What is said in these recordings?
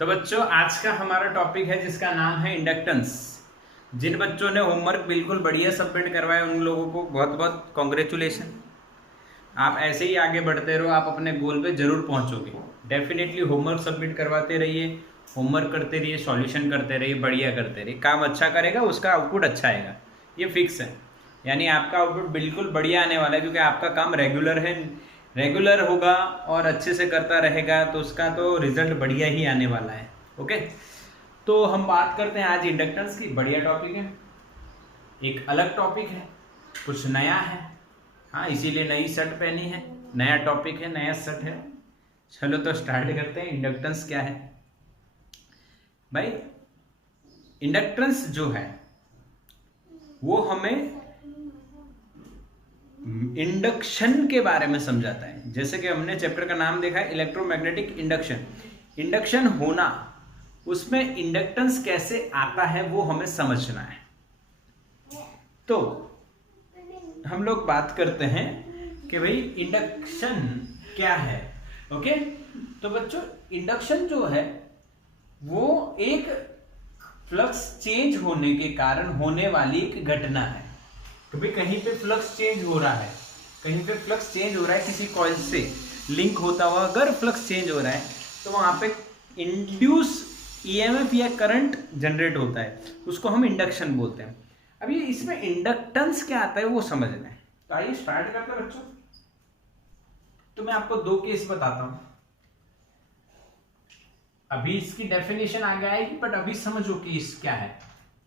तो बच्चों आज का हमारा टॉपिक है जिसका नाम है इंडक्टेंस। जिन बच्चों ने होमवर्क बिल्कुल बढ़िया सबमिट करवाया उन लोगों को बहुत बहुत कॉन्ग्रेचुलेशन। आप ऐसे ही आगे बढ़ते रहो, आप अपने गोल पे जरूर पहुंचोगे। डेफिनेटली होमवर्क सबमिट करवाते रहिए, होमवर्क करते रहिए, सॉल्यूशन करते रहिए, बढ़िया करते रहिए। काम अच्छा करेगा उसका आउटपुट अच्छा आएगा, ये फिक्स है। यानी आपका आउटपुट बिल्कुल बढ़िया आने वाला है क्योंकि आपका काम रेगुलर है, रेगुलर होगा और अच्छे से करता रहेगा तो उसका तो रिजल्ट बढ़िया ही आने वाला है। ओके, तो हम बात करते हैं आज इंडक्टेंस की। बढ़िया टॉपिक है, एक अलग टॉपिक है, कुछ नया है। हाँ, इसीलिए नई शर्ट पहनी है, नया टॉपिक है, नया शर्ट है। चलो तो स्टार्ट करते हैं। इंडक्टेंस क्या है भाई? इंडक्टेंस जो है वो हमें इंडक्शन के बारे में समझाता है। जैसे कि हमने चैप्टर का नाम देखा है इलेक्ट्रोमैग्नेटिक इंडक्शन। इंडक्शन होना, उसमें इंडक्टेंस कैसे आता है वो हमें समझना है। तो हम लोग बात करते हैं कि भाई इंडक्शन क्या है। ओके, तो बच्चों इंडक्शन जो है वो एक फ्लक्स चेंज होने के कारण होने वाली एक घटना है। तो भाई कहीं पे फ्लक्स चेंज हो रहा है, कहीं पे फ्लक्स चेंज हो रहा है, किसी कॉइल से लिंक होता हुआ अगर फ्लक्स चेंज हो रहा है तो वहां पे इंड्यूस ईएमएफ या करंट जनरेट होता है, उसको हम इंडक्शन बोलते हैं। अब ये इसमें इंडक्टेंस क्या आता है वो समझना है। तो आइए स्टार्ट करते हैं बच्चों। तो मैं आपको दो केस बताता हूं, अभी इसकी डेफिनेशन आगे आएगी बट अभी समझो केस क्या है।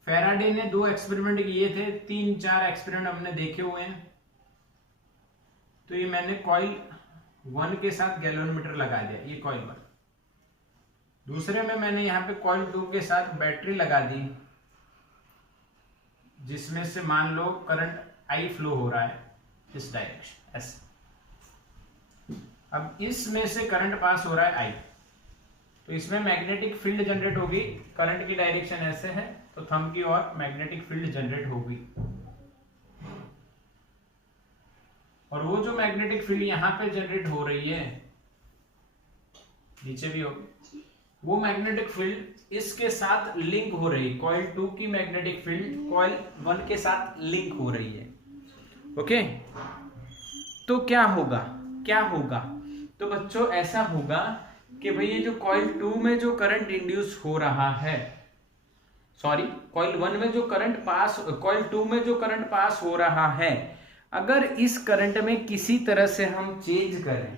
फैराडे ने 2 एक्सपेरिमेंट किए थे, 3-4 एक्सपेरिमेंट हमने देखे हुए हैं। तो ये मैंने कॉइल 1 के साथ गैल्वेनोमीटर लगा दिया, ये कॉइल 1। दूसरे में मैंने यहाँ पे कॉइल 2 के साथ बैटरी लगा दी, जिसमें से मान लो करंट आई फ्लो हो रहा है इस डायरेक्शन ऐसे। अब इसमें से करंट पास हो रहा है आई, तो इसमें मैग्नेटिक फील्ड जनरेट होगी। करंट की डायरेक्शन ऐसे है तो थंब की ओर मैग्नेटिक फील्ड जनरेट होगी, और वो जो मैग्नेटिक फील्ड यहां पे जनरेट हो रही है, नीचे भी होगी, वो मैग्नेटिक फील्ड इसके साथ लिंक हो रही है। कॉइल 2 की मैग्नेटिक फील्ड कॉइल 1 के साथ लिंक हो रही है। ओके, तो क्या होगा, क्या होगा? तो बच्चों ऐसा होगा कि भाई ये जो कॉइल 2 में जो करंट इंड्यूस हो रहा है, सॉरी कॉइल 1 में जो करंट पास, कॉइल 2 में जो करंट पास हो रहा है, अगर इस करंट में किसी तरह से हम चेंज करें,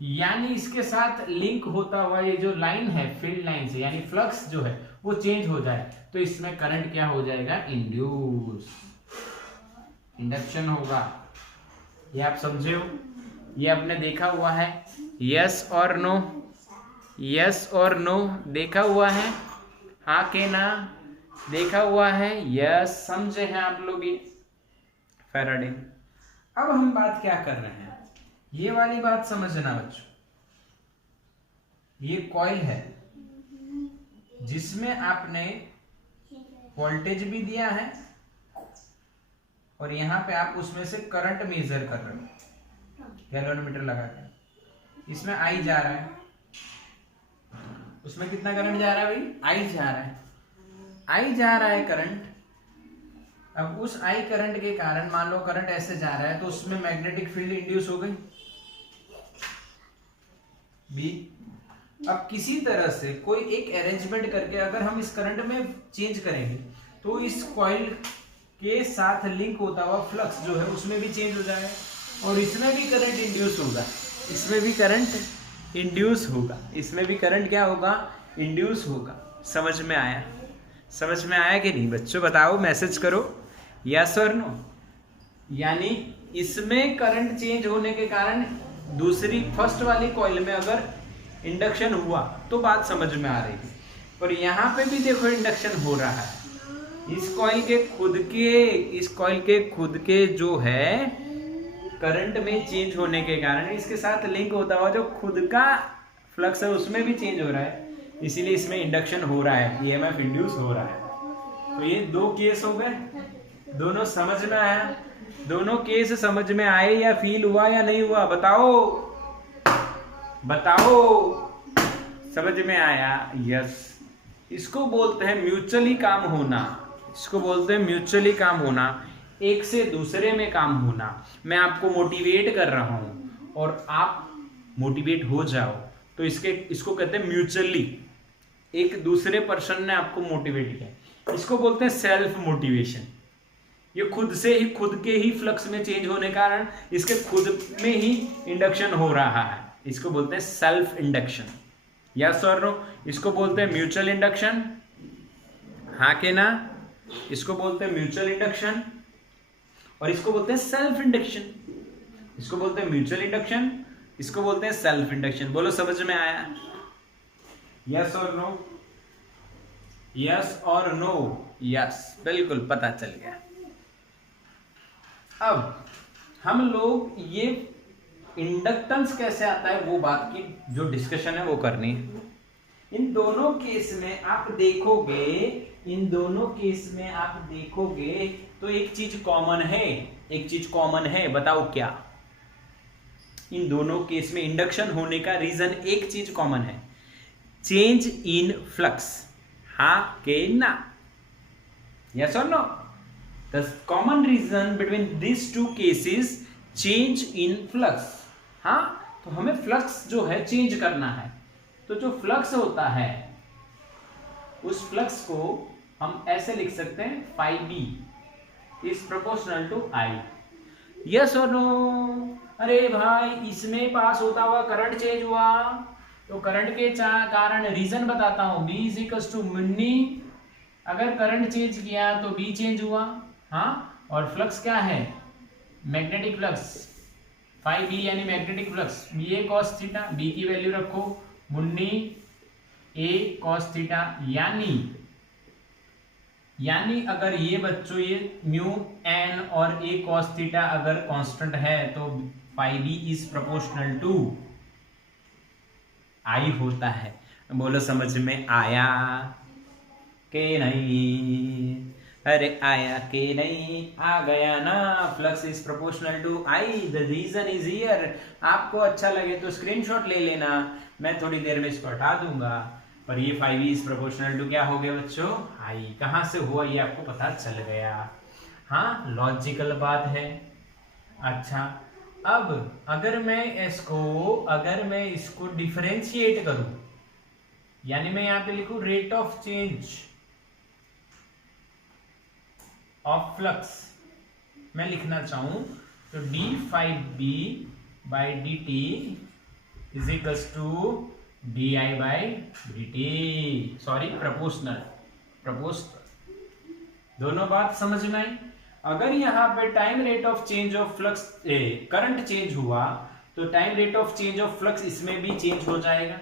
यानी इसके साथ लिंक होता हुआ ये जो लाइन है फील्ड लाइन से, यानी फ्लक्स जो है वो चेंज हो जाए, तो इसमें करंट क्या हो जाएगा? इंड्यूस, इंडक्शन होगा। ये आप समझे हो, ये आपने देखा हुआ है। यस और नो, यस और नो देखा हुआ है, हाँ के ना देखा हुआ है, यस समझे हैं आप लोग ये फैराडे। अब हम बात क्या कर रहे हैं, ये वाली बात समझना बच्चों। ये कॉइल है जिसमें आपने वोल्टेज भी दिया है और यहां पे आप उसमें से करंट मेजर कर रहे हो गैल्वेनोमीटर लगा के। इसमें आई जा रहा है, उसमें कितना करंट जा रहा है भाई? आई जा रहा है, आई जा रहा है करंट। अब उस आई करंट के कारण मान लो करंट ऐसे जा रहा है तो उसमें मैग्नेटिक फील्ड इंड्यूस हो गई बी। अब किसी तरह से कोई एक अरेंजमेंट करके अगर हम इस करंट में चेंज करेंगे तो इस कॉइल के साथ लिंक होता हुआ फ्लक्स जो है उसमें भी चेंज हो जाएगा और इसमें भी करंट इंड्यूस होगा, इसमें भी करंट इंड्यूस होगा, इसमें भी करंट क्या होगा? इंड्यूस होगा। समझ में आया? समझ में आया कि नहीं बच्चों? बताओ, मैसेज करो यस और नो। यानी इसमें करंट चेंज होने के कारण दूसरी फर्स्ट वाली कॉइल में अगर इंडक्शन हुआ तो बात समझ में आ रही है, पर यहाँ पे भी देखो इंडक्शन हो रहा है। इस कॉइल के खुद के, इस कॉइल के खुद के जो है करंट में चेंज होने के कारण इसके साथ लिंक होता हुआ जो खुद का फ्लक्स है उसमें भी चेंज हो रहा है, इसीलिए इसमें इंडक्शन हो रहा है, ईएमएफ इंड्यूस हो रहा है। तो ये 2 केस हो गए, दोनों समझ में आया? दोनों केस समझ में आए या फील हुआ या नहीं हुआ? बताओ बताओ। समझ में आया? यस। इसको बोलते हैं म्यूचुअली काम होना। इसको बोलते हैं म्यूचुअली काम होना, एक से दूसरे में काम होना। मैं आपको मोटिवेट कर रहा हूं और आप मोटिवेट हो जाओ, तो इसको कहते हैं म्यूचुअली, एक दूसरे पर्सन ने आपको मोटिवेट किया। इसको बोलते हैं सेल्फ मोटिवेशन। ये खुद से ही, खुद के ही फ्लक्स में चेंज होने के कारण इसके खुद में ही इंडक्शन हो रहा है। इसको बोलते हैं सेल्फ इंडक्शन। यस और नो? इसको बोलते हैं म्यूचुअल इंडक्शन, हाँ के ना? इसको बोलते हैं म्यूचुअल इंडक्शन और इसको बोलते हैं सेल्फ इंडक्शन। इसको बोलते हैं म्यूचुअल इंडक्शन, इसको बोलते हैं सेल्फ इंडक्शन। बोलो समझ में आया? यस और नो? यस और नो? यस, बिल्कुल पता चल गया। अब हम लोग ये इंडक्टेंस कैसे आता है वो बात की जो डिस्कशन है वो करनी है। इन दोनों केस में आप देखोगे, इन दोनों केस में आप देखोगे तो एक चीज कॉमन है, एक चीज कॉमन है, बताओ क्या? इन दोनों केस में इंडक्शन होने का रीजन एक चीज कॉमन है, चेंज इन फ्लक्स। हाँ के ना? यस और no? The common reason between these two cases change in flux। हाँ, तो हमें फ्लक्स जो है चेंज करना है, तो जो फ्लक्स होता है उस फ्लक्स को हम ऐसे लिख सकते हैं, phi b is proportional to I। Yes और नो? अरे भाई, इसमें पास होता हुआ करंट चेंज हुआ, तो करंट के कारण रीजन बताता हूं, B is equal to Munni. अगर करंट चेंज किया तो B चेंज हुआ, हाँ, और फ्लक्स क्या है? मैग्नेटिक फ्लक्स, फाई बी यानी मैग्नेटिक फ्लक्स। बी ए कॉस थीटा, बी की वैल्यू रखो मुन्नी ए कॉस थीटा, यानी अगर ये बच्चों ये म्यू एन और ए कॉस थीटा अगर कांस्टेंट है तो phi B is proportional to I होता है। बोलो समझ में आया के नहीं? अरे आया के नहीं? आ गया ना? Flux is proportional to I, the reason is here. आपको अच्छा लगे तो स्क्रीनशॉट ले लेना, मैं थोड़ी देर में इसको हटा दूंगा। पर ये 5 इज प्रोपोर्शनल टू क्या हो गया बच्चों? आई। कहां से हुआ ये आपको पता चल गया? हाँ, लॉजिकल बात है। अच्छा, अब अगर मैं इसको डिफरेंशिएट करूं, यानी मैं यहां पे लिखूं rate of change of flux, मैं लिखना चाहूं तो d phi b by d t is equals to d I by d t, sorry proportional. दोनों बात समझ में आई? अगर यहां पे time rate of change of flux, current change हुआ तो time rate of change of flux इसमें भी चेंज हो जाएगा।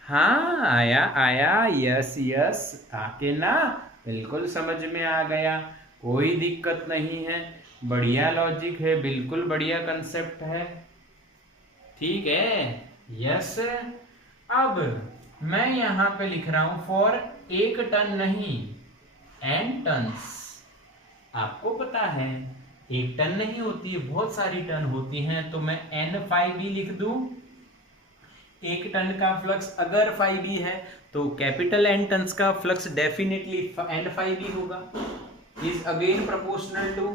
हाँ, आया। यस आके ना? बिल्कुल समझ में आ गया, कोई दिक्कत नहीं है, बढ़िया लॉजिक है, बिल्कुल बढ़िया कंसेप्ट है, ठीक है। यस। अब मैं यहां पे लिख रहा हूं फॉर एक टन नहीं, एन टन्स। आपको पता है एक टन नहीं होती है, बहुत सारी टन होती हैं, तो मैं एन फाई बी लिख दूं। एक टन का फ्लक्स अगर फाई बी है तो कैपिटल एन टन्स का flux definitely n phi b होगा, is again proportional to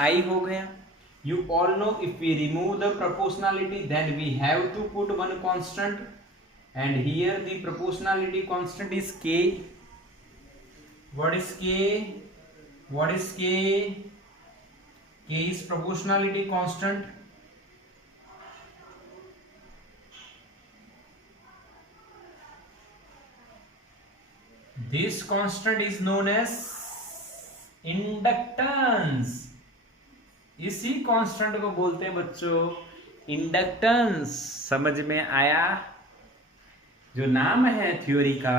I हो गया। You all know if we remove the proportionality then we have to put one constant, and here the proportionality constant is K. What is K? K is proportionality constant. This constant is known as inductance. इसी constant को बोलते हैं बच्चों inductance. समझ में आया? जो नाम है थ्योरी का,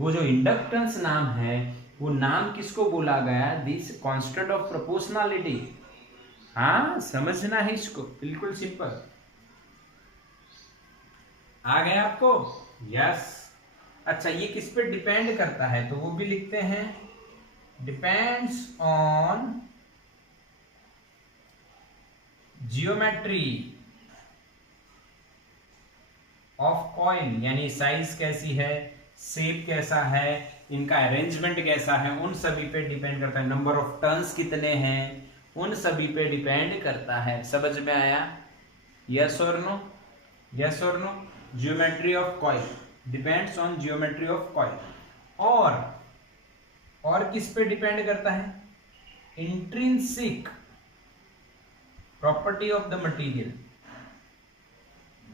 वो जो इंडक्टेंस नाम है, वो नाम किसको बोला गया? This constant of proportionality. हाँ, समझना है इसको, बिल्कुल सिंपल। आ गया आपको? यस। अच्छा, ये किस पे डिपेंड करता है तो वो भी लिखते हैं, depends on geometry. Of coil यानी साइज कैसी है, शेप कैसा है, इनका अरेंजमेंट कैसा है, उन सभी पे डिपेंड करता है। नंबर ऑफ टर्न्स कितने हैं, उन सभी पे डिपेंड करता है। समझ में आया? यस और नो? यस और no? Geometry of coil depends on geometry of coil. और किस पे डिपेंड करता है? Intrinsic property of the material,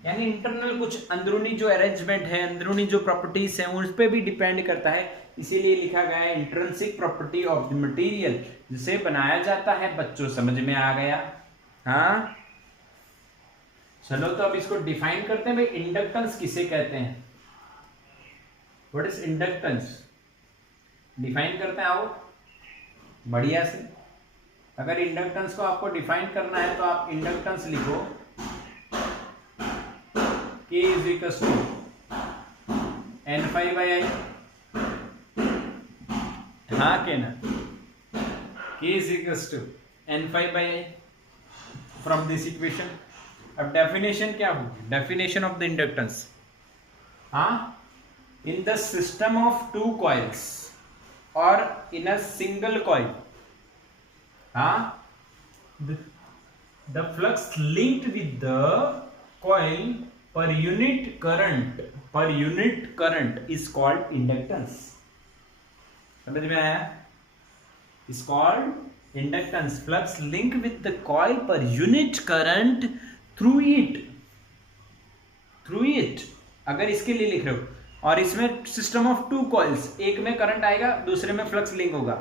यानी इंटरनल कुछ अंदरूनी जो अरेंजमेंट है, अंदरूनी जो प्रॉपर्टीज हैं, उस पे भी डिपेंड करता है। इसीलिए लिखा गया है intrinsic property of the material, जिसे बनाया जाता है। बच्चों समझ में आ गया? हाँ, चलो तो अब इसको डिफाइन करते हैं। भाई इंडक्टेंस किसे कहते हैं? What is inductance? डिफाइन करते हैं, आओ बढ़िया से। अगर इंडक्टेंस को आपको डिफाइन करना है तो आप इंडक्टेंस लिखो K is equals to N phi by I। हाँ के ना? K is equals to N phi by I from this equation। अब डेफिनेशन क्या होगी? डेफिनेशन ऑफ द इंडक्टेंस, हाँ, in the system of two coils और इन a single coil, हाँ, the flux linked with the coil per unit current is called inductance। समझ में आया? is called inductance। flux link with the coil per unit current through it। अगर इसके लिए लिख रहे हो, और इसमें सिस्टम ऑफ टू कॉइल्स, एक में करंट आएगा, दूसरे में फ्लक्स लिंक होगा,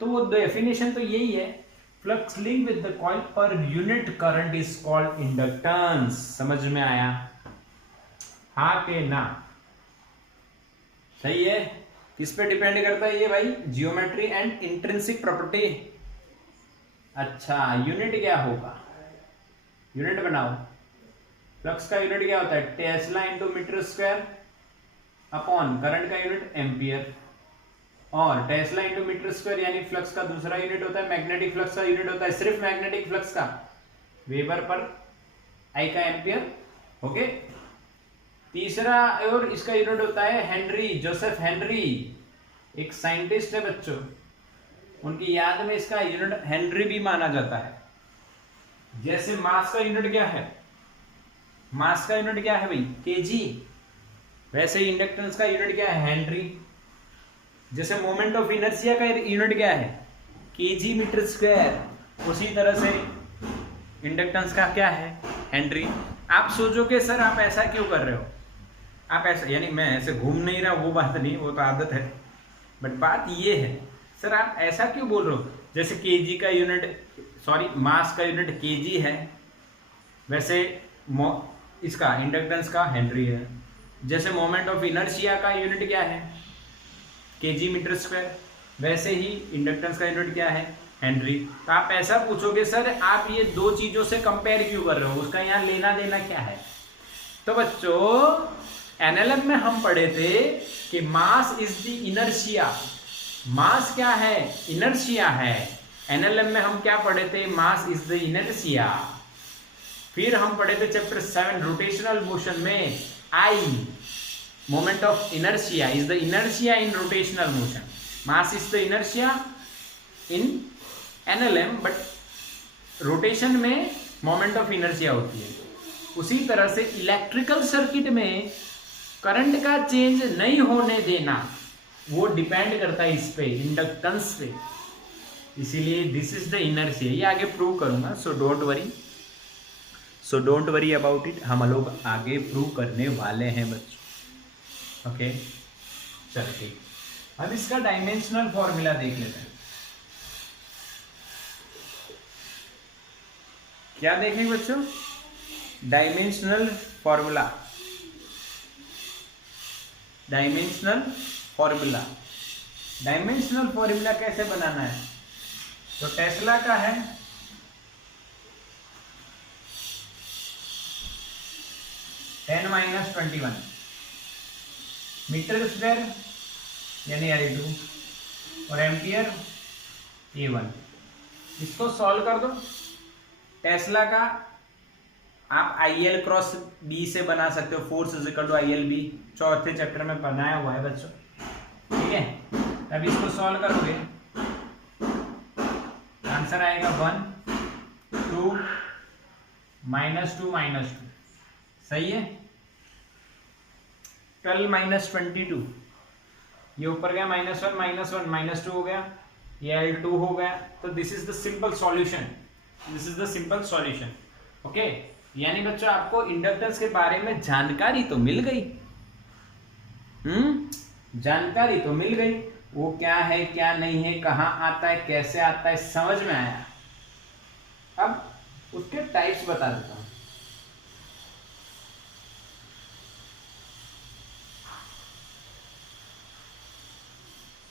तो वो डेफिनेशन तो यही है। Flux link with the coil per unit current is called inductance. समझ में आया? हाँ के ना? सही है। किस पे डिपेंड करता है ये भाई? Geometry and intrinsic property. अच्छा, यूनिट क्या होगा? यूनिट बनाओ। फ्लक्स का यूनिट क्या होता है? Tesla into metre square upon current का यूनिट एम्पियर, और टेस्ला इंटू मीटर स्क्वायर यानी फ्लक्स का दूसरा यूनिट होता है, मैग्नेटिक फ्लक्स का यूनिट होता है, सिर्फ मैग्नेटिक फ्लक्स का वेबर पर आई का एम्पियर। ओके, तीसरा और इसका यूनिट होता है हेनरी, जोसेफ हेनरी, एक साइंटिस्ट है बच्चों, उनकी याद में इसका यूनिट हेनरी भी माना जाता है। जैसे मास का यूनिट क्या है? मास का यूनिट क्या है भाई? केजी। वैसे ही इंडक्टेंस का यूनिट क्या है? हेनरी। जैसे मोमेंट ऑफ इनर्शिया का यूनिट क्या है? Kg metre square. उसी तरह से इंडक्टेंस का क्या है? हेनरी। आप सोचोगे सर आप ऐसा क्यों कर रहे हो? आप ऐसा, यानी मैं ऐसे घूम नहीं रहा, वो बात नहीं, वो तो आदत है, बट बात ये है सर आप ऐसा क्यों बोल रहे हो? जैसे केजी का यूनिट, सॉरी मास का यूनिट केजी है, वैसे इसका इंडक्टेंस का हेनरी है। जैसे मोमेंट ऑफ इनर्शिया का यूनिट क्या है? केजी मीटर स्क्वायर, वैसे ही इंडक्टेंस का यूनिट क्या है? हेनरी। तो आप ऐसा पूछोगे सर आप ये दो चीजों से कंपेयर क्यों कर रहे हो, उसका यहाँ लेना देना क्या है? तो बच्चों एनएलएम में हम पढ़े थे कि मास इज द इनर्शिया। मास क्या है? इनर्शिया है। एनएलएम में हम क्या पढ़े थे? Mass is the inertia. फिर हम पढ़े थे चैप्टर 7 रोटेशनल मोशन में, I moment of inertia is the inertia in rotational motion. Mass is the inertia in NLM, but rotation में मोमेंट ऑफ इनर्शिया होती है। उसी तरह से इलेक्ट्रिकल सर्किट में करंट का चेंज नहीं होने देना, वो डिपेंड करता है इस पे, इंडक्टेंस पे। इसीलिए दिस इज द इनर्शिया। ये आगे प्रूव करूंगा, so don't worry about it. हम लोग आगे प्रूव करने वाले हैं बच्चों। ओके, चल ठीक। अब इसका डायमेंशनल फॉर्मूला देख लेते हैं। क्या देखेंगे बच्चों? Dimensional formula. Dimensional formula, dimensional formula कैसे बनाना है? तो टेस्ला का है 10-21 मीटर स्क्वायर यानी I2 और एम्पियर A1। इसको सॉल्व कर दो। टेस्ला का आप IL क्रॉस B से बना सकते हो, force is equal to ILB, चौथे चैप्टर में बनाया हुआ है बच्चों, ठीक है। अब इसको सॉल्व करोगे, आंसर आएगा 1 2 -2 -2, सही है। 12 - 22, ये ऊपर गया -1 -1 -2 हो गया, ये L2 हो गया। तो this is the simple solution, this is the simple solution, okay. यानी बच्चों आपको इंडक्टेंस के बारे में जानकारी तो मिल गई, जानकारी तो मिल गई, वो क्या है क्या नहीं है, कहाँ आता है कैसे आता है, समझ में आया। अब उसके टाइप्स बता देता हूं।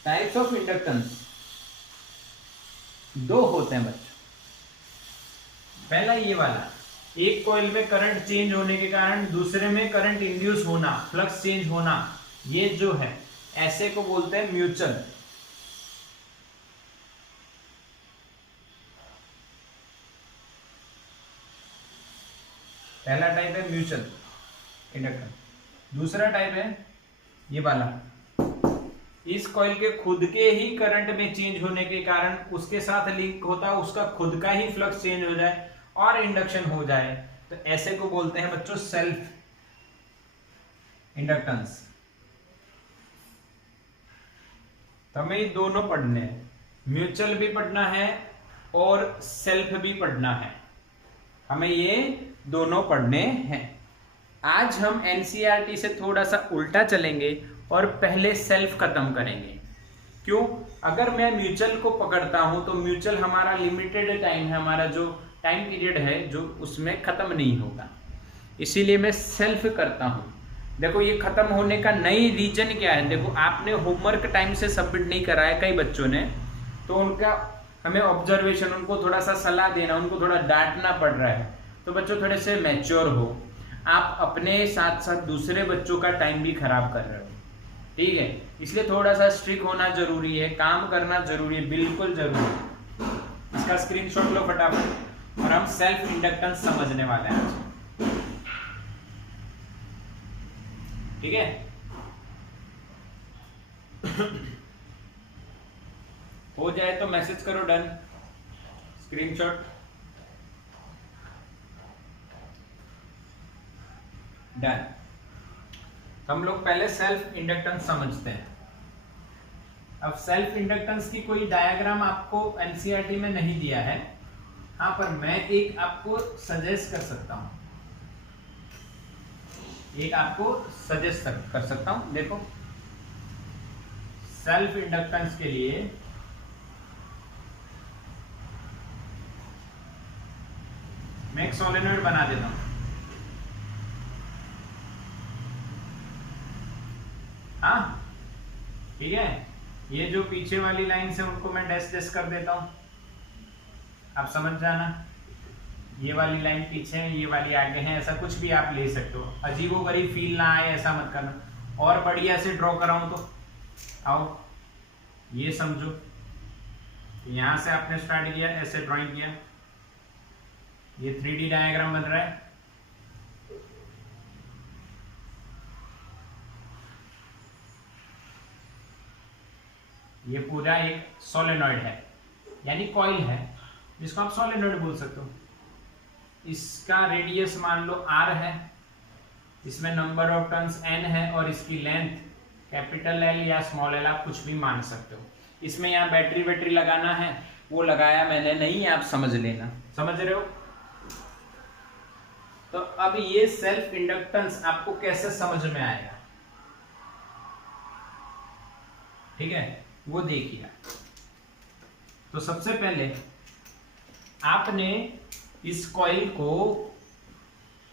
टाइप्स ऑफ इंडक्टेंस दो होते हैं बच्चों। पहला ये वाला, एक कॉइल में करंट चेंज होने के कारण दूसरे में करंट इंड्यूस होना, फ्लक्स चेंज होना, ये जो है ऐसे को बोलते हैं म्यूचुअल। पहला टाइप है म्यूचुअल इंडक्टर। दूसरा टाइप है ये वाला, इस कॉइल के खुद के ही करंट में चेंज होने के कारण उसके साथ लिंक होता है, उसका खुद का ही फ्लक्स चेंज हो जाए और इंडक्शन हो जाए, तो ऐसे को बोलते हैं बच्चों सेल्फ इंडक्टेंस। तो हमें ये दोनों पढ़ने हैं, म्यूचुअल भी पढ़ना है और सेल्फ भी पढ़ना है, हमें ये दोनों पढ़ने हैं। आज हम एनसीईआरटी से थोड़ा सा उल्टा चलेंगे और पहले सेल्फ खत्म करेंगे। क्यों? अगर मैं म्यूचुअल को पकड़ता हूं तो म्यूचुअल हमारा लिमिटेड टाइम है, हमारा जो टाइम पीरियड है जो उसमें खत्म नहीं होगा, इसीलिए मैं सेल्फ करता हूं। देखो ये खत्म होने का नई रीजन क्या है, देखो आपने होमवर्क टाइम से सबमिट नहीं करा है कई बच्चों ने, तो उनका हमें ऑब्जर्वेशन, उनको थोड़ा सा सलाह देना, उनको थोड़ा डांटना पड़ रहा है। तो बच्चों थोड़े से मैच्योर हो, आप अपने साथ साथ दूसरे बच्चों का टाइम भी खराब कर रहे हो, ठीक है। इसलिए थोड़ा सा स्ट्रिक्ट होना जरूरी है, काम करना जरूरी है, बिल्कुल जरूरी है। इसका स्क्रीनशॉट लो फटाफट, और हम सेल्फ इंडक्टेंस समझने वाले हैं आज, ठीक है। हो जाए तो मैसेज करो डन, स्क्रीनशॉट डन। हम लोग पहले सेल्फ इंडक्टेंस समझते हैं। अब सेल्फ इंडक्टेंस की कोई डायग्राम आपको एनसीईआरटी में नहीं दिया है, हाँ पर मैं एक आपको सजेस्ट कर सकता हूं, एक आपको सजेस्ट कर सकता हूं। देखो सेल्फ इंडक्टेंस के लिए मैं एक सोलेनॉइड बना देता हूं, हाँ ठीक है। ये जो पीछे वाली लाइन से उनको मैं डैश डैश कर देता हूं, आप समझ जाना। ये वाली लाइन पीछे है, ये वाली आगे है, ऐसा कुछ भी आप ले सकते हो, अजीबोगरीब फील ना आए ऐसा मत करना। और बढ़िया से ड्रॉ कराऊं तो आओ ये समझो, यहां से आपने स्टार्ट किया, ऐसे ड्राइंग किया, ये 3D डायग्राम बन रहा है। ये पूरा एक सोलेनॉइड है, यानी कॉइल है, जिसको आप सोलेनॉइड बोल सकते हो। इसका रेडियस मान लो r है, इसमें नंबर ऑफ टर्न्स n है, और इसकी लेंथ कैपिटल L या स्मॉल l आप कुछ भी मान सकते हो। इसमें यहाँ बैटरी लगाना है, वो लगाया मैंने नहीं, आप समझ लेना, समझ रहे हो। तो अब ये सेल्फ इंडक्टेंस आपको कैसे समझ में आएगा, ठीक है, वो देखिए। तो सबसे पहले आपने इस कॉइल को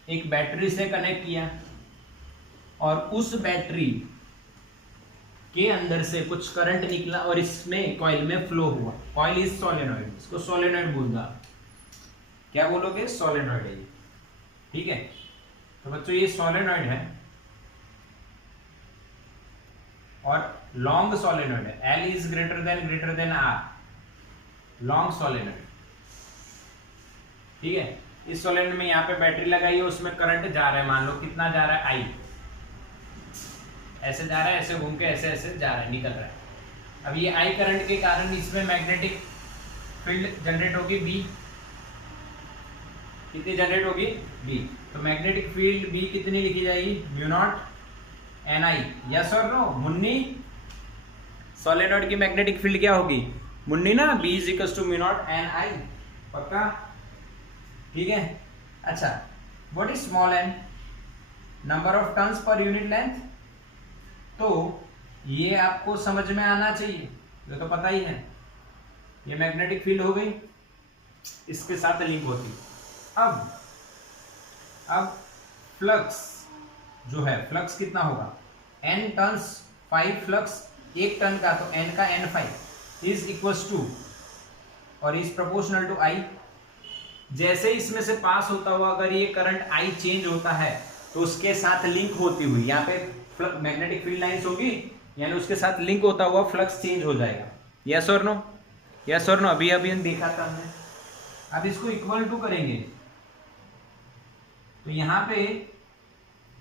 एक बैटरी से कनेक्ट किया, और उस बैटरी के अंदर से कुछ करंट निकला और इसमें कॉइल में फ्लो हुआ। कॉइल इज सोलेनॉइड, इसको सोलेनॉइड बोलना, क्या बोलोगे, सोलेनॉइड है, ठीक है। तो बच्चों ये सोलेनॉइड है और लॉन्ग सोलेनॉइड है, L is greater than R, long solenoid, ठीक है। इस सोलेनोइड में यहाँ पे बैटरी लगाई है, उसमें करंट जा रहा है, मान लो कितना जा रहा है, आई, ऐसे जा रहा है, ऐसे घूम के ऐसे ऐसे जा रहा है, निकल रहा है। अब ये आई करंट के कारण इसमें मैग्नेटिक फील्ड जनरेट होगी बी, कितनी जनरेट होगी, बी। तो मैग्नेटिक फील्ड बी कितनी लिखी जाएगी, mu not n I, yes और नो, मुन्नी। सोलेनोइड की मैग्नेटिक फील्ड क्या होगी, मुन्नी ना, B is equal to mu not n I, पक्का, ठीक है। अच्छा, what is small n, number of turns per unit length, तो ये आपको समझ में आना चाहिए, ये तो पता ही है। ये मैग्नेटिक फील्ड हो गई, इसके साथ लिंक होती। अब फ्लक्स जो है, फ्लक्स कितना होगा, n टर्न्स 5 फ्लक्स, एक टर्न का, तो n का n5 इज इक्वल्स टू, और इज प्रोपोर्शनल टू I। जैसे इसमें से पास होता हुआ अगर ये करंट I चेंज होता है तो उसके साथ लिंक होती हुई यहाँ पे मैग्नेटिक फील्ड लाइंस होगी, यानी उसके साथ लिंक होता हुआ फ्लक्स चेंज हो जाएगा, यस और नो, यस और नो। अभी अभी देखा था हमने। अब इसको इक्वल टू करेंगे तो यहाँ पे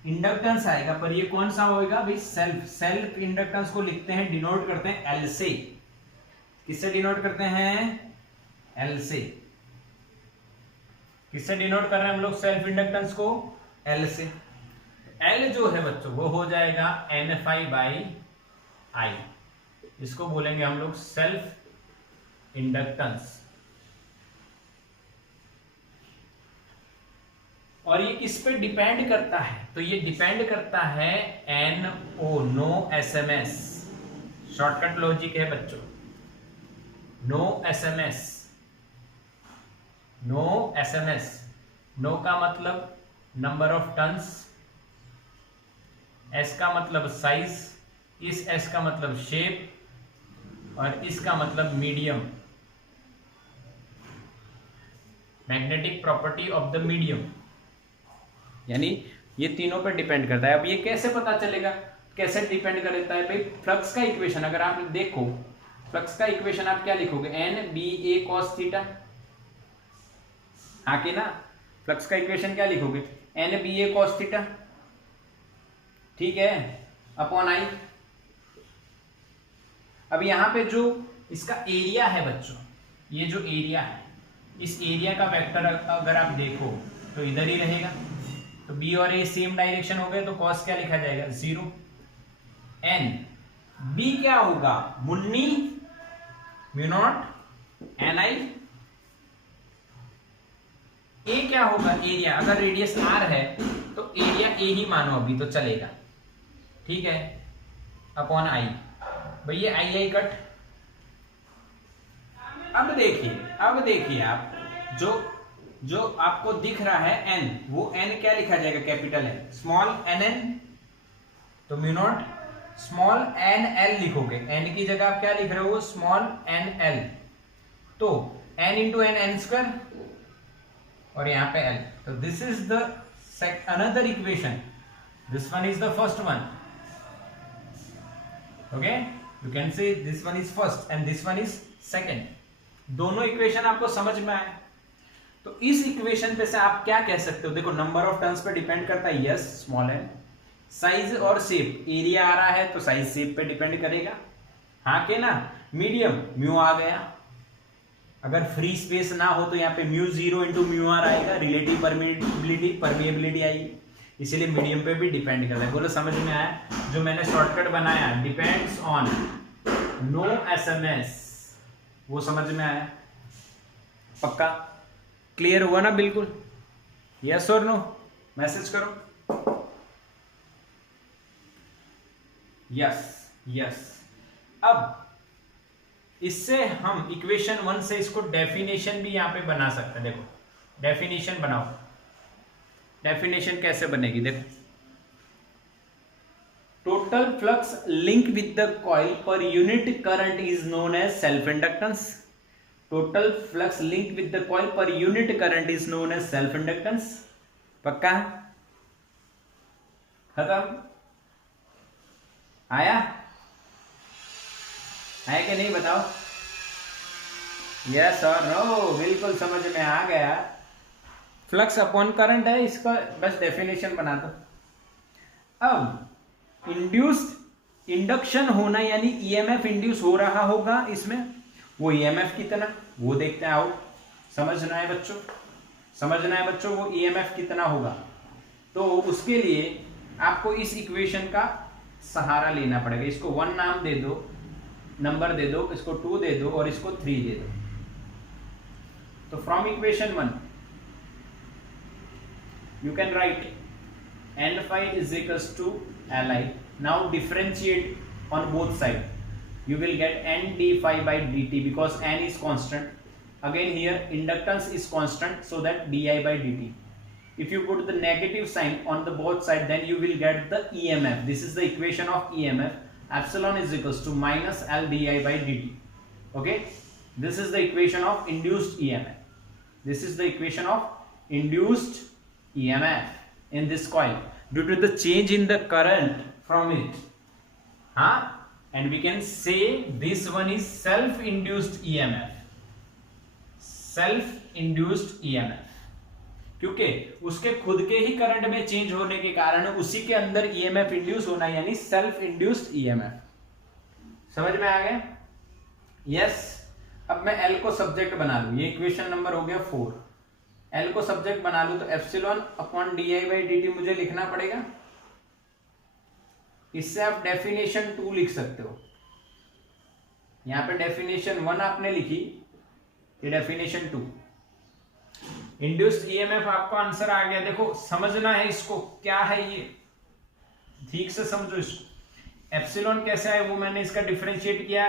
इंडक्टेंस आएगा, पर ये कौन सा होगा भाई, सेल्फ इंडक्टेंस को लिखते हैं, डिनोट करते हैं एल से। किससे डिनोट करते हैं, एल से। किससे डिनोट कर रहे हैं हम लोग सेल्फ इंडक्टेंस को, एल से। एल जो है बच्चों वो हो जाएगा N5/I, इसको बोलेंगे हम लोग सेल्फ इंडक्टेंस। और ये किस पे डिपेंड करता है, तो ये डिपेंड करता है NO, no SMS, shortcut logic है बच्चों, no SMS, no SMS। No का मतलब नंबर ऑफ टर्न्स, S का मतलब साइज, इस S का मतलब शेप, और इसका मतलब medium, magnetic property of the medium, यानी ये तीनों पर डिपेंड करता है। अब ये कैसे पता चलेगा, कैसे डिपेंड करता है भाई, फ्लक्स का इक्वेशन अगर आप देखो, फ्लक्स का इक्वेशन आप क्या लिखोगे, NBA cos थीटा, आके ना फ्लक्स का इक्वेशन क्या लिखोगे, NBA cos थीटा, ठीक है, अपॉन I। अब यहां पे जो इसका एरिया है बच्चों, ये जो एरिया है, इस एरिया का वेक्टर अगर आप देखो तो इधर ही रहेगा, तो B और A सेम डायरेक्शन हो गए, तो cos क्या लिखा जाएगा, 0। N B क्या होगा, Munni mu not n I. A क्या होगा, एरिया, अगर रेडियस R है तो एरिया A ही मानो अभी तो चलेगा, ठीक है, अपॉन I। भैया आई कट। अब देखिए आप जो आपको दिख रहा है n, वो n क्या लिखा जाएगा, कैपिटल N, स्मॉल nn, तो mu not small n l लिखोगे, n की जगह आप क्या लिख रहे हो, स्मॉल एन एल, तो n into n, n square, और यहाँ पे l, तो this is the another equation, this one is the first one, okay, you can say this one is first and this one is second. दोनों equation आपको समझ में आए, तो इस इक्वेशन पे से आप क्या कह सकते हो, देखो नंबर ऑफ टर्न्स पे डिपेंड करता है, यस, स्मॉल एन, साइज और शेप, एरिया आ रहा है तो साइज शेप पे डिपेंड करेगा, हाँ के ना, मीडियम म्यू आ गया, अगर फ्री स्पेस ना हो तो यहाँ पे म्यू 0 इंटू म्यू आर आएगा, रिलेटिव परमिएबिलिटी आएगी, इसीलिए मीडियम पे भी डिपेंड करता है। बोलो समझ में आया, जो मैंने शॉर्टकट बनाया डिपेंड्स ऑन नो SMS, वो समझ में आया, पक्का क्लियर हुआ ना, बिल्कुल, यस और नो, मैसेज करो यस। अब इससे हम इक्वेशन 1 से इसको डेफिनेशन भी यहां पे बना सकते हैं, देखो डेफिनेशन बनाओ, डेफिनेशन कैसे बनेगी, देखो, total flux link with the coil per unit current is known as self inductance, total flux link with the coil per unit current is known as self inductance, पक्का, खत्म, आया कि नहीं बताओ, यस और नो, बिल्कुल समझ में आ गया, फ्लक्स अपॉन करंट है, इसका बस डेफिनेशन बना दो। अब इंड्यूस्ड इंडक्शन होना यानी ईएमएफ इंड्यूस हो रहा होगा इसमें, वो ईएमएफ कितना वो देखते हैं। आओ समझना है बच्चों, समझना है बच्चों, वो ईएमएफ कितना होगा। तो उसके लिए आपको इस इक्वेशन का सहारा लेना पड़ेगा। इसको 1 नाम दे दो, नंबर दे दो, इसको 2 दे दो और इसको 3 दे दो। तो from equation 1 you can write n phi is equals to Li. Now differentiate on both sides. You will get n d phi by dt because n is constant. Again here inductance is constant, so that di by dt. If you put the negative sign on the both side, then you will get the EMF. This is the equation of EMF. Epsilon is equals to minus L di by dt. Okay, this is the equation of induced EMF. This is the equation of induced EMF in this coil due to the change in the current from it. And we can say this one is self-induced EMF. Self-induced EMF क्योंकि उसके खुद के ही current में change होने के कारण उसी के अंदर ईएमएफ इंड्यूस होना यानी सेल्फ इंड्यूस्ड ईएमएफ। समझ में आ गया? यस। अब मैं एल को सब्जेक्ट बना लूं, ये इक्वेशन नंबर हो गया 4। एल को सब्जेक्ट बना लूं तो epsilon upon D I by d T मुझे लिखना पड़ेगा। इससे आप डेफिनेशन 2 लिख सकते हो। यहां पे डेफिनेशन 1 आपने लिखी, ये डेफिनेशन 2। इंड्यूस्ड ईएमएफ आपका आंसर आ गया। देखो समझना है इसको, क्या है ये, ठीक से समझो इसको। एप्सिलॉन कैसे है वो मैंने इसका डिफरेंशिएट किया,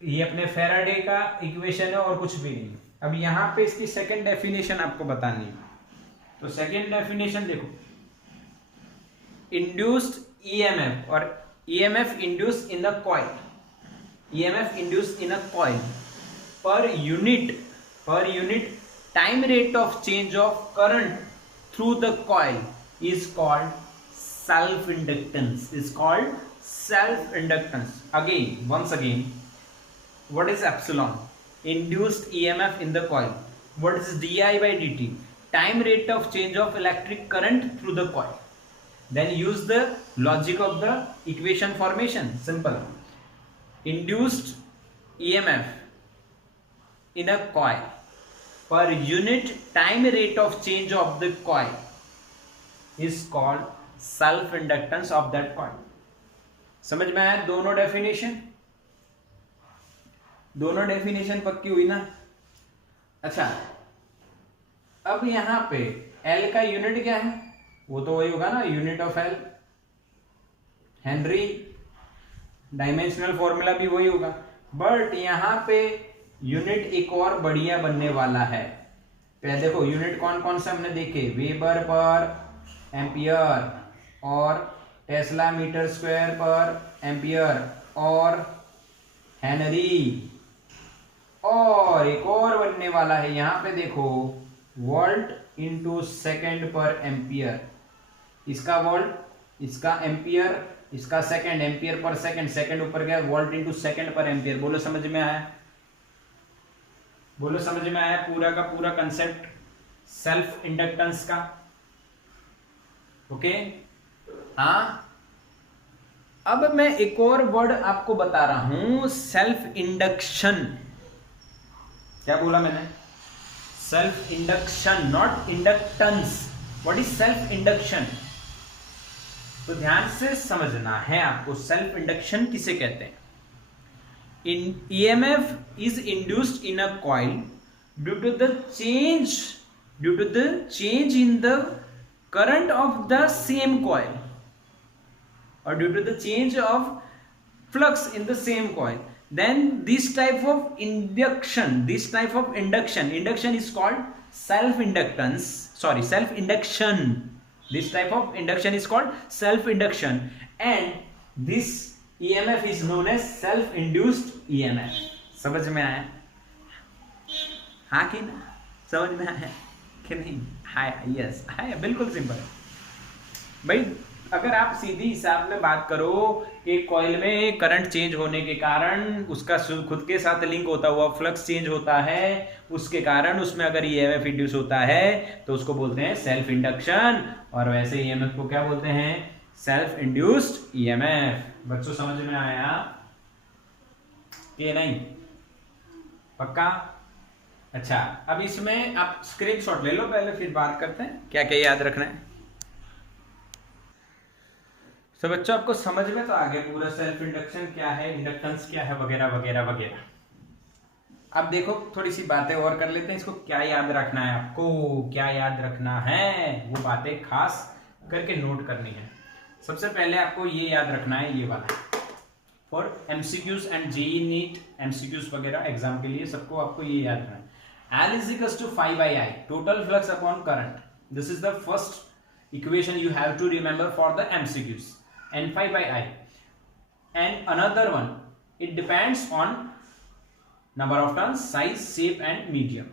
ये अपने फैराडे का इक्वेशन है और कुछ भी नहीं। अब यहां पे इसकी सेकंड डेफिनेशन आपको बतानी है। तो सेकंड डेफिनेशन देखो, इंड्यूस्ड ईएमएफ और EMF induced in a coil, EMF induced in a coil per unit time rate of change of current through the coil is called self inductance, is called self inductance. Once again, what is epsilon? Induced EMF in the coil. What is di by dt? Time rate of change of electric current through the coil. Then use the logic of the equation formation. Simple. Induced EMF in a coil per unit time rate of change of the coil is called self inductance of that coil. समझ में आया? दोनों definition पक्की हुई ना? अच्छा, अब यहां पे L का यूनिट क्या है? वो तो वही होगा ना, unit of L, Henry. Dimensional formula भी वही होगा, बट यहां पे यूनिट एक और बढ़िया बनने वाला है। पहले देखो यूनिट कौन कौन से हमने देखे, वेबर पर एम्पियर और टेस्ला मीटर स्क्वायर पर एम्पियर और हेनरी, और एक और बनने वाला है यहां पे देखो वोल्ट इनटू सेकंड पर एम्पियर। इसका वोल्ट, इसका एम्पियर, इसका second, ampere per second, second ऊपर गया, वोल्ट इनटू सेकंड पर एम्पियर। बोलो समझ में आया? बोलो समझ में आया पूरा का पूरा कंसेप्ट सेल्फ इंडक्टेंस का? ओके हाँ। अब मैं एक और वर्ड आपको बता रहा हूं, सेल्फ इंडक्शन। क्या बोला मैंने? Self induction, not inductance. What is self induction? तो ध्यान से समझना है आपको, सेल्फ इंडक्शन किसे कहते हैं। EMF is induced in a coil due to the change in the current of the same coil, or due to the change of flux in the same coil. Then this type of induction is called self induction. This type of induction is called self induction, and this EMF is known as self induced EMF. समझ में आया? हाँ कि ना? समझ में आया कि नहीं? हाय, यस हाय, बिल्कुल सिंपल भाई। अगर आप सीधी हिसाब में बात करो कि कॉइल में करंट चेंज होने के कारण उसका खुद के साथ लिंक होता हुआ फ्लक्स चेंज होता है, उसके कारण उसमें अगर ईएमएफ इंड्यूस होता है तो उसको बोलते हैं सेल्फ इंडक्शन, और वैसे ईएमएफ को क्या बोलते हैं? Self induced EMF. बच्चों समझ में आया कि नहीं? पक्का? अच्छा, अब इसमें आप स्क्रीनशॉट ले लो पहले, फिर बात करते हैं क्या क्या याद रखना है। तो बच्चों आपको समझ में तो आ गया पूरा सेल्फ इंडक्शन क्या है, इंडक्टेंस क्या है, वगैरह वगैरह वगैरह। अब देखो थोड़ी सी बातें और कर लेते हैं। इसको क्या याद रखना है, आपको क्या याद रखना है, वो बातें खास करके नोट करनी है। सबसे पहले आपको ये याद रखना है, ये वाला for MCQs and JEE NEET MCQs वगैरह एग्जाम के लिए सबको आपको ये याद रखना है। L is equals to phi by I, total flux upon current. This is the first equation you have to remember for the MCQs. N phi by I. And another one, it depends on number of turns, size, shape and medium.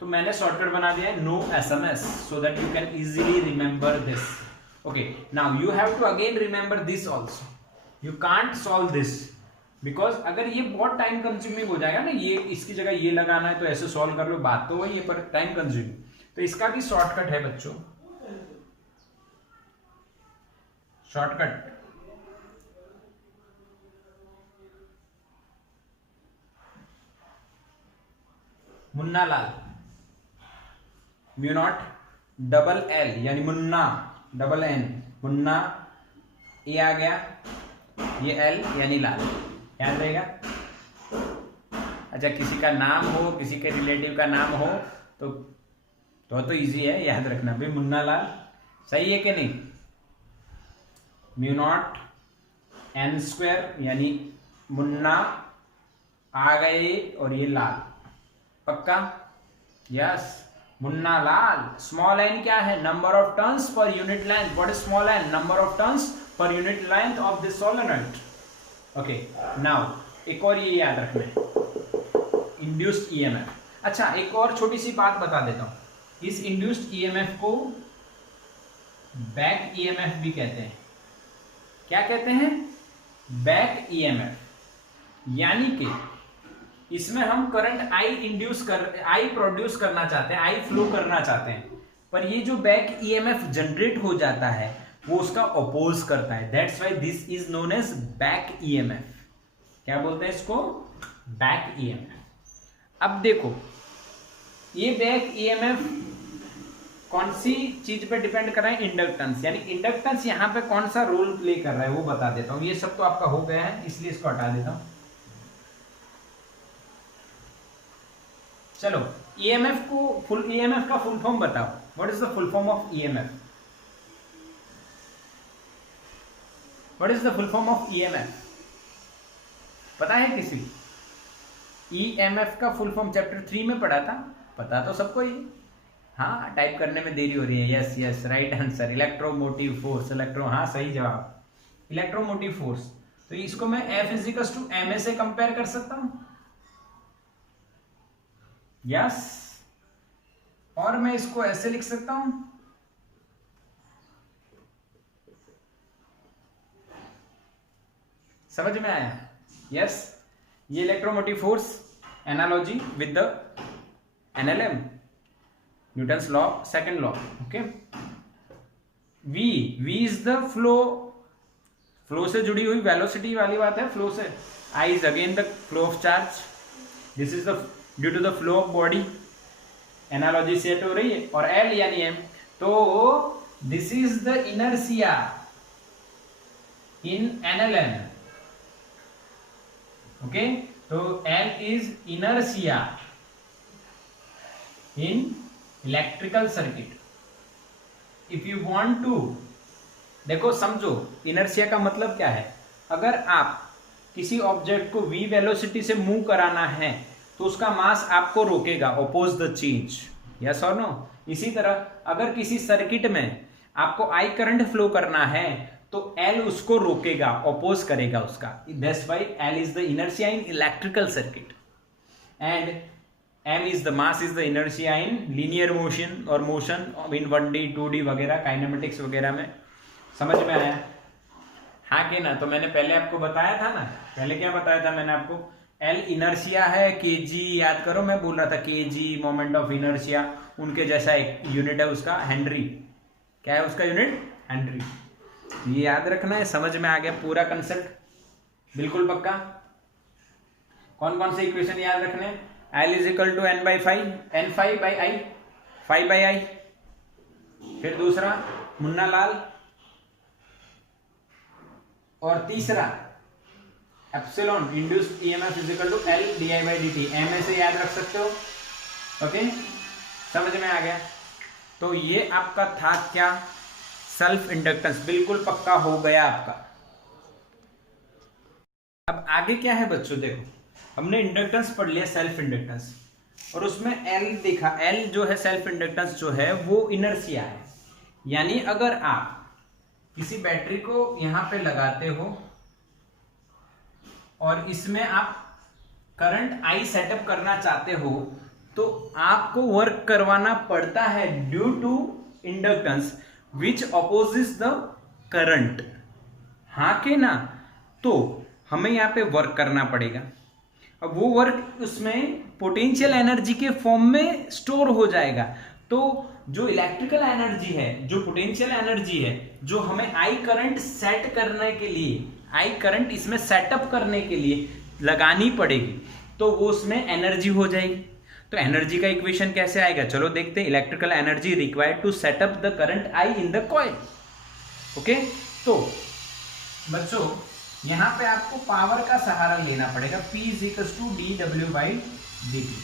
तो मैंने shortcut बना दिया है no SMS so that you can easily remember this. Okay, now you have to again remember this also. You can't solve this. Because अगर ये बहुत time consuming हो जाएगा ना, ये इसकी जगह ये लगाना है तो ऐसे सॉल्व कर लो, बात तो वही है पर टाइम कंज्यूमिंग। तो इसका भी शॉर्टकट है बच्चों, shortcut Munna Lal mu naught double L यानी मुन्ना डबल एन, मुन्ना ए आ गया, ये एल यानी लाल, याद रहेगा। अच्छा, किसी का नाम हो, किसी के रिलेटिव का नाम हो तो इजी है याद रखना भाई, मुन्ना लाल। सही है कि नहीं? म्यू नॉट एन स्क्वायर यानी मुन्ना आ गए और ये लाल, पक्का? Yes, Munna Lal. Small n क्या है? Number of turns per unit length. What is small n? Number of turns per unit length of this solenoid. Okay, now एक और ये याद रखना है, इंड्यूस्ड ईएमएफ। अच्छा, एक और छोटी सी बात बता देता हूं, इस इंड्यूस्ड ईएमएफ को बैक ईएमएफ भी कहते हैं। क्या कहते हैं? Back EMF. यानी कि इसमें हम करंट आई प्रोड्यूस करना चाहते हैं, आई फ्लो करना चाहते हैं, पर ये जो बैक ईएमएफ जनरेट हो जाता है वो उसका अपोज करता है। That's why this is known as back EMF. क्या बोलते हैं इसको? Back EMF. अब देखो, ये बैक ईएमएफ कौन सी चीज पे डिपेंड कर रहा है? इंडक्टेंस। यानी इंडक्टेंस यहाँ पे कौन सा रोल प्ले कर रहा है वो बता देता हूं। ये सब तो आपका हो गया है, इसलिए इसको हटा देता हूं। चलो, ईएमएफ का फुल फॉर्म बताओ। What is the full form of EMF? What is the full form of EMF? पता है किसी? EMF का फुल फॉर्म चैप्टर 3 में पढ़ा था, पता तो सबको ही। हाँ, टाइप करने में देरी हो रही है। Yes yes, right answer, electromotive force. हाँ, सही जवाब, इलेक्ट्रोमोटिव फोर्स। तो इसको मैं F इज टू ma से कंपेयर कर सकता हूं। यस, और मैं इसको ऐसे लिख सकता हूं, समझ में आया? यस, ये electromotive force analogy with the NLM, Newton's law, second law. Okay, V is the flow से जुड़ी हुई वेलोसिटी वाली बात है, फ्लो से। I is again the flow of charge, this is the due to the flow of body, analogy set हो रही है। और एल यानी एम, तो this is the inertia in NLM. Okay, तो L is inertia in electrical circuit. If you want to, देखो समझो inertia का मतलब क्या है। अगर आप किसी ऑब्जेक्ट को v वेलोसिटी से मूव कराना है तो उसका मास आपको रोकेगा, अपोज द चेंज। यस और नो? इसी तरह अगर किसी सर्किट में आपको I करंट फ्लो करना है तो L उसको रोकेगा, अपोज करेगा उसका। That's why L is the inertia in electrical circuit and M is the mass, is the inertia in linear motion और मोशन इन 1D 2D वगैरह, काइनेमेटिक्स वगैरह में। समझ में आया? हाँ कि ना? तो मैंने पहले आपको बताया था ना, पहले क्या बताया था मैंने आपको, एल इनर्शिया है, केजी याद करो, मैं बोल रहा था केजी मोमेंट ऑफ इनर्शिया, उनके जैसा एक यूनिट है उसका हेनरी। क्या है उसका यूनिट? हेनरी। ये याद रखना है। समझ में आ गया पूरा कंसेप्ट? बिल्कुल पक्का। कौन कौन से इक्वेशन याद रखने? L is equal to n by phi, n phi by I, phi by I. फिर दूसरा मुन्ना लाल, और तीसरा epsilon induced EMF is equal to l d I by d t. M a से याद रख सकते हो। ओके, समझ में आ गया? तो ये आपका था क्या? Self inductance. बिल्कुल पक्का हो गया आपका। अब आगे क्या है बच्चों? देखो, हमने इंडक्टेंस पढ़ लिया, सेल्फ इंडक्टेंस, और उसमें एल देखा। एल जो है सेल्फ इंडक्टेंस जो है वो इनर्शिया है। यानी अगर आप किसी बैटरी को यहां पे लगाते हो और इसमें आप करंट आई सेटअप करना चाहते हो, तो आपको वर्क करवाना पड़ता है due to inductance which opposes the current. हाँ के ना? तो हमें यहां पे वर्क करना पड़ेगा। अब वो वर्क उसमें पोटेंशियल एनर्जी के फॉर्म में स्टोर हो जाएगा। तो जो इलेक्ट्रिकल एनर्जी है, जो पोटेंशियल एनर्जी है, जो हमें आई करंट सेट करने के लिए, आई करंट इसमें सेटअप करने के लिए लगानी पड़ेगी, तो वो उसमें एनर्जी हो जाएगी। तो एनर्जी का इक्वेशन कैसे आएगा? चलो देखते हैं। Electrical energy required to setup the current I in the coil. Okay, तो बच्चों यहां पे आपको पावर का सहारा लेना पड़ेगा। P is equal to d डब्ल्यू बाई डी टी।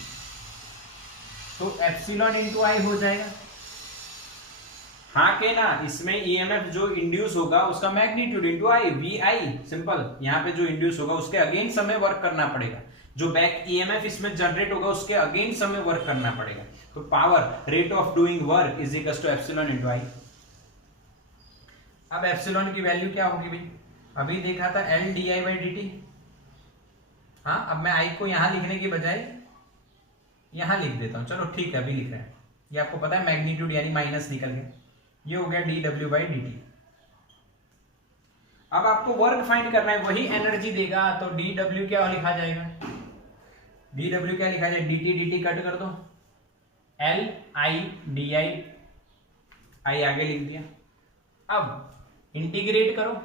तो एप्सिलॉन इंटू आई हो जाएगा। हाँ के ना? इसमें ईएमएफ जो इंड्यूस होगा उसका magnitude into I, v I. Simple. यहाँ पे जो इंड्यूस होगा उसके अगेंस्ट हमें वर्क करना पड़ेगा। जो बैक ईएमएफ इसमें जनरेट होगा उसके अगेंस्ट हमें वर्क करना पड़ेगा। तो power, rate of doing work is equal to epsilon into I. अब एप्सिलॉन की वैल्यू क्या होगी भाई? अभी देखा था L d I by d T. हाँ, अब मैं आई को यहां लिखने की बजाय यहां लिख देता हूं। चलो ठीक है, अभी लिख रहे हैं। ये आपको पता है मैग्नीट्यूड यानी माइनस निकल गया। ये हो गया डी डब्ल्यू बाई डी टी। अब आपको वर्क फाइंड करना है, वही एनर्जी देगा। तो डी डब्ल्यू क्या लिखा जाएगा? डी डब्ल्यू क्या लिखा जाएगा? डी टी कट कर दो, एल आई डी आई, आई आगे लिख दिया। अब इंटीग्रेट करो।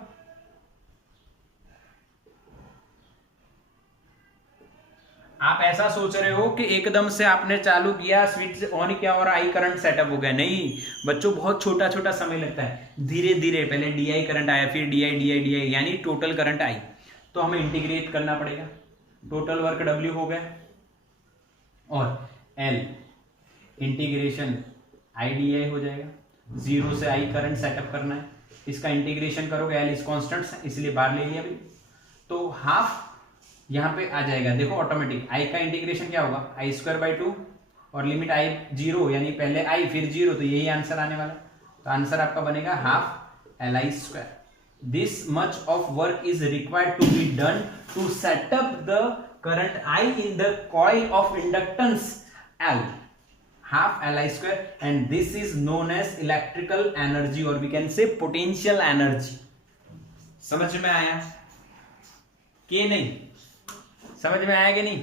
आप ऐसा सोच रहे हो कि एकदम से आपने चालू किया, स्विच ऑन किया और आई करंट सेटअप हो गया। नहीं बच्चों, बहुत छोटा छोटा समय लगता है। धीरे धीरे पहले डी आई करंट आया, फिर D I D I D I, यानी टोटल करंट आई। तो हमें इंटीग्रेट करना पड़ेगा। टोटल वर्क डब्ल्यू हो गया, और L integration I D I हो जाएगा। जीरो से आई करंट सेटअप करना है, इसका इंटीग्रेशन करोगे, एल इज कॉन्स्टेंट इसलिए बाहर ले लिया अभी। तो हाफ यहां पे आ जाएगा। देखो ऑटोमेटिक आई का इंटीग्रेशन क्या होगा? आई स्क्वायर बाई 2, और लिमिट आई जीरो, यानी पहले आई फिर जीरो, तो यही आंसर आने वाला। तो आंसर आपका बनेगा half l I square. This much of work is required to be done to setup the current I in the coil of inductance l, half Li square, and this is known as electrical energy or we can say potential energy। समझ में आया कि नहीं? समझ में आया कि नहीं?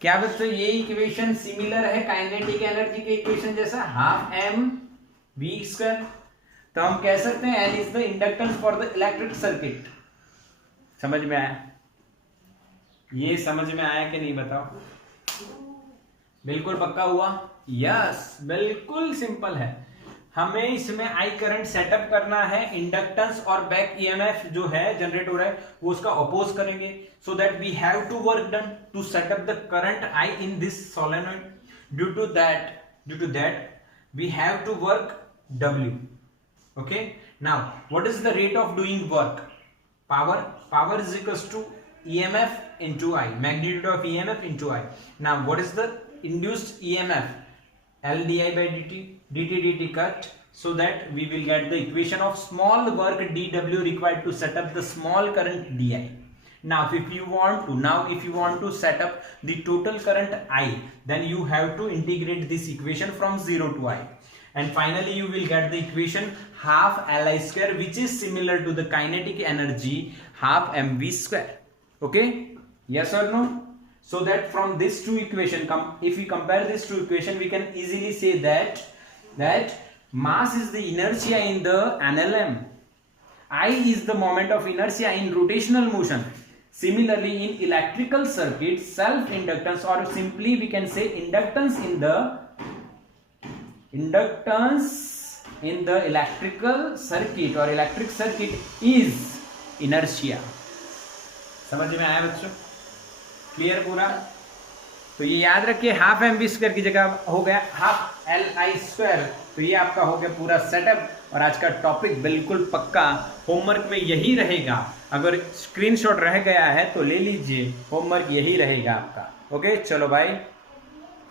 क्या बच्चों ये इक्वेशन सिमिलर है काइनेटिक एनर्जी के इक्वेशन जैसा, हाफ एम वी स्क्वायर। तो हम कह सकते हैं L is the inductance for the electric circuit. समझ में आया? ये समझ में आया कि नहीं बताओ? बिल्कुल पक्का हुआ? यस, बिल्कुल सिंपल है। हमें इसमें आई करंट सेटअप करना है, इंडक्टेंस और बैक ईएमएफ जो है जनरेट हो रहा है वो उसका अपोज करेंगे, so that we have to work done to setup the current I in this solenoid. Due to that we have to work W। Okay, now what is the rate of doing work? Power is equals to EMF into I, magnitude of EMF into I. Now what is the induced EMF? L di by dt cut, so that we will get the equation of small work dW required to set up the small current di. Now if you want to set up the total current I, then you have to integrate this equation from 0 to I, and finally you will get the equation half Li square, which is similar to the kinetic energy half mv square. Okay, yes or no? So that from this two equation, if we compare this two equation, we can easily say that mass is the inertia in the NLM, I is the moment of inertia in rotational motion. Similarly, in electrical circuit, self inductance, or simply we can say inductance in the electrical circuit or electric circuit is inertia. समझ में आया बच्चों? Clear पूरा? तो ये याद रखिए, half M we square की जगह हो गया हाफ एल आई स्क्वायर। तो ये आपका हो गया पूरा सेटअप, और आज का टॉपिक बिल्कुल पक्का होमवर्क में यही रहेगा। अगर स्क्रीनशॉट रह गया है तो ले लीजिए, होमवर्क यही रहेगा आपका। ओके, चलो भाई।